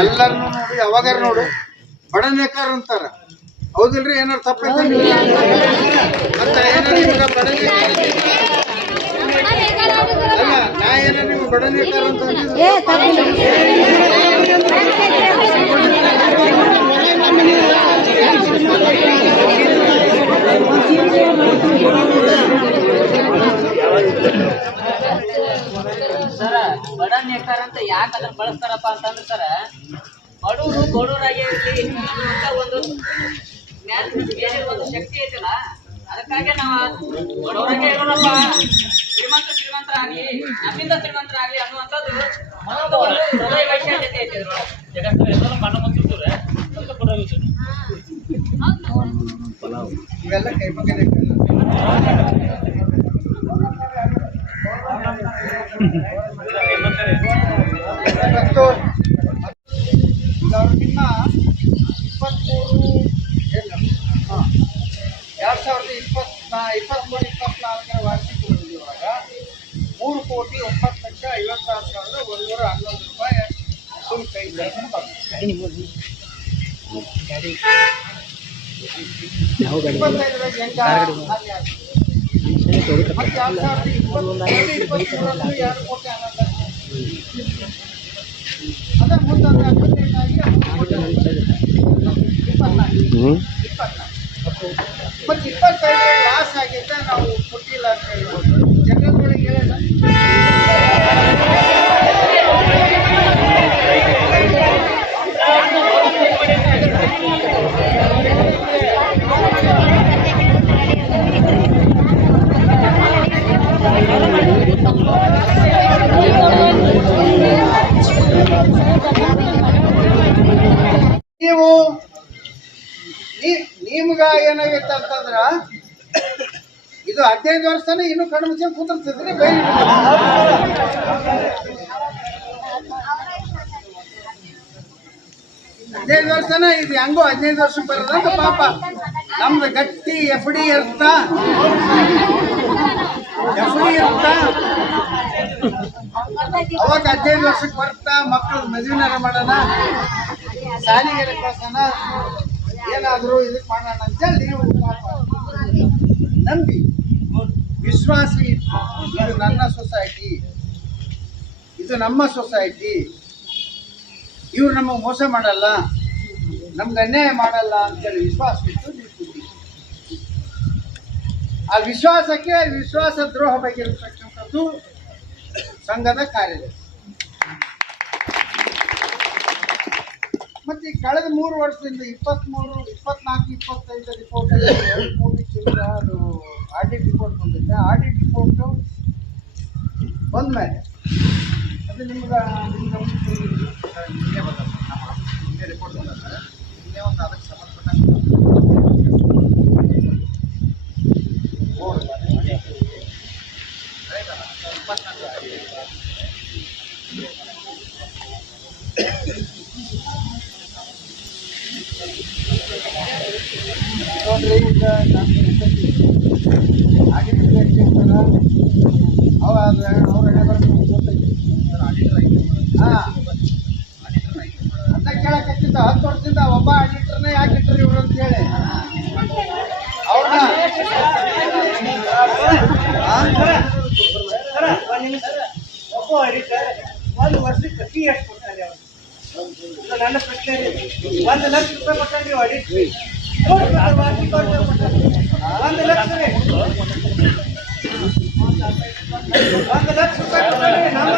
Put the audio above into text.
ಎಲ್ಲರನ್ನು ನೋಡಿ ಯಾವಾಗಾರ ನೋಡು ಬಡ ನೇಕಾರ ಅಂತಾರ. ಹೌದಿಲ್ರಿ? ಏನಾರು ತಪ್ಪೈತೆ ಮತ್ತ ಏನಾರ ಬಡ ಅಲ್ಲ, ನಾ ಏನಾರ ನೀವು ಬಡ ನೇಕಾರ ಅಂತ ಸರ ಬಡ ನೇಕಾರ ಅಂತ ಯಾಕೆ ಅದನ್ನ ಬಳಸ್ತಾರಪ್ಪ ಅಂತಂದ್ರೆ ಸರ ಬಡವರು ಬಡವರಾಗಿ ಒಂದು ಒಂದು ಶಕ್ತಿ ಐತಲ್ಲ, ಅದಕ್ಕಾಗಿ ನಾವು ಬಡವರಾಗೆ ಇರೋಣಪ್ಪ, ಶ್ರೀಮಂತರಾಗ್ಲಿ ನಮ್ಮಿಂದ ಶ್ರೀಮಂತರಾಗ್ಲಿ ಅನ್ನುವಂಥದ್ದು ಹೃದಯ ವೈಶಾಲ್ಯತೆ ಐತಿ. ಇವೆಲ್ಲ ಕೈ ಬಗ್ಗೆ ನಿಮ್ಮ 2023-24 ವಾರ್ಷಿಕ ವರದಿಯೊಳಗ 3,09,56,111 ರೂಪಾಯಿ ಶುಲ್ಕ ಇದೆ. 25 ಲಾಸ್ ಆಗಿದ್ದ ನಾವು ಕೊಟ್ಟಿಲ್ಲ ಅಂತ ಹೇಳ್ಬೋದು. ಜನಗಳಿಗೆ ಹೇಳಿಲ್ಲ. ನಿಮ್ಗ ಏನಾಗೈತೆ ಅಂತಂದ್ರ ಇದು 15 ವರ್ಷನ ಇನ್ನು ಕಣ್ಣು ಮುಚ್ಚ ಕೂತಿರ್ತಿದ್ರಿ. 15 ವರ್ಷನ ಇದು ಹೆಂಗೋ 15 ವರ್ಷ ಬರೋದಂತ ಪಾಪ ನಮ್ದು ಗಟ್ಟಿ FD ಇರ್ತಾ ಅವಾಗ 15 ವರ್ಷಕ್ಕೆ ಬರ್ತಾ ಮಕ್ಕಳು ಮದುವೆನಾರ ಮಾಡೋಣ, ಶಾಲೆಗೆ ಕಳ್ಸೋಣ, ಏನಾದರೂ ಇದಕ್ಕೆ ಮಾಡೋಣ ಅಂತೇಳಿ ನೀವು ನಂಬಿ ವಿಶ್ವಾಸ ಇಟ್ಟು ಇದು ನನ್ನ ಸೊಸೈಟಿ, ಇದು ನಮ್ಮ ಸೊಸೈಟಿ, ಇವ್ರು ನಮಗೆ ಮೋಸ ಮಾಡಲ್ಲ, ನಮ್ಗೆ ಅನ್ಯಾಯ ಮಾಡಲ್ಲ ಅಂತೇಳಿ ವಿಶ್ವಾಸ ಇಟ್ಟು ನೀವು ಕೂಡಿ. ಆ ವಿಶ್ವಾಸಕ್ಕೆ ವಿಶ್ವಾಸ ದ್ರೋಹ ಬಗ್ಗೆ ಇರತಕ್ಕಂಥದ್ದು ಸಂಘದ ಕಾರ್ಯದರ್ಶಿ. ಮತ್ತೆ ಕಳೆದ 3 ವರ್ಷದಿಂದ 23, 24, 25 ರಿಪೋರ್ಟ್ ಅದು ಆಡಿಟ್ ರಿಪೋರ್ಟ್ ಬಂದಿದೆ. ಆಡಿಟ್ ರಿಪೋರ್ಟು ಬಂದ ಮೇಲೆ ಅದು ನಿಮ್ಗೆ ರಿಪೋರ್ಟ್ ಬಂದಿದ್ದಾರೆ. ನಿನ್ನೆ ಒಂದು ಅದಕ್ಕೆ ಸಂಬಂಧಪಟ್ಟ ನೋಡ್ರಿ, ಈಗ ಅದನ್ನ ಕೇಳಕ್ಕಿಂತ 10 ವರ್ಷದಿಂದ ಒಬ್ಬ ಆಡಿಟರ್ನೇ ಯಾಕಿಟ್ರಿ ಇವ್ರು ಅಂತ ಹೇಳಿ ಅವ್ರನ್ನ ಒಬ್ಬ ಆಡಿಟರ್ 1 ವರ್ಷಕ್ಕೆ ಫೀ ಎಷ್ಟು ಕೊಡ್ತಾರೆ? ನನ್ನ ಪ್ರಶ್ನೆ 1 ಲಕ್ಷ ರೂಪಾಯಿ ಕೊಟ್ಟಾರೆ ಆಡಿಟ್. 1 ಲಕ್ಷ ರೂಪಾಯಿ ನಮ್ಮ